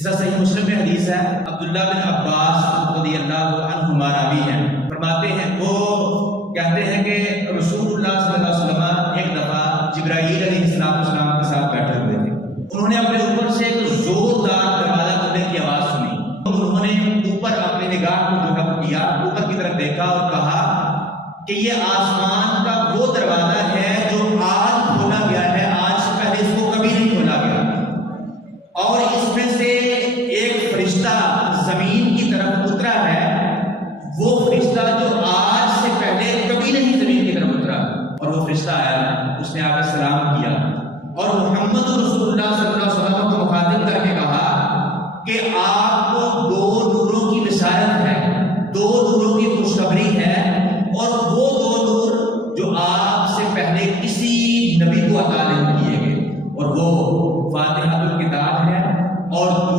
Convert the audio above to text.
اس طرح صحیح مسلم میں حدیث ہے، عبداللہ بن عباس رضی اللہ عنہما راوی ہیں، فرماتے ہیں وہ کہتے ہیں کہ رسول اللہ صلی اللہ علیہ وسلم ایک دفعہ جبرائیل علیہ السلام کے ساتھ بیٹھے ہوئے تھے، انہوں نے اپنے اوپر سے ایک زوردار دروازہ کھلنے کی آواز سنی، انہوں نے اوپر اپنی نگاہ کو جو ہے کیا، اوپر کی طرف دیکھا اور کہا کہ یہ آسمان کا وہ دروازہ ہے جو آج کھولا گیا ہے، آج سے پہلے اس کو کبھی نہیں کھولا گیا، اور اس میں سے ایک فرشتہ زمین کی طرف اترا ہے، وہ فرشتہ جو آج سے پہلے کبھی نہیں زمین کی طرف اترا، اور وہ فرشتہ آیا، اس نے آپ سلام کیا اور محمد رسول اللہ صلی اللہ علیہ وسلم کو مخاطب کر کے کہا کہ آپ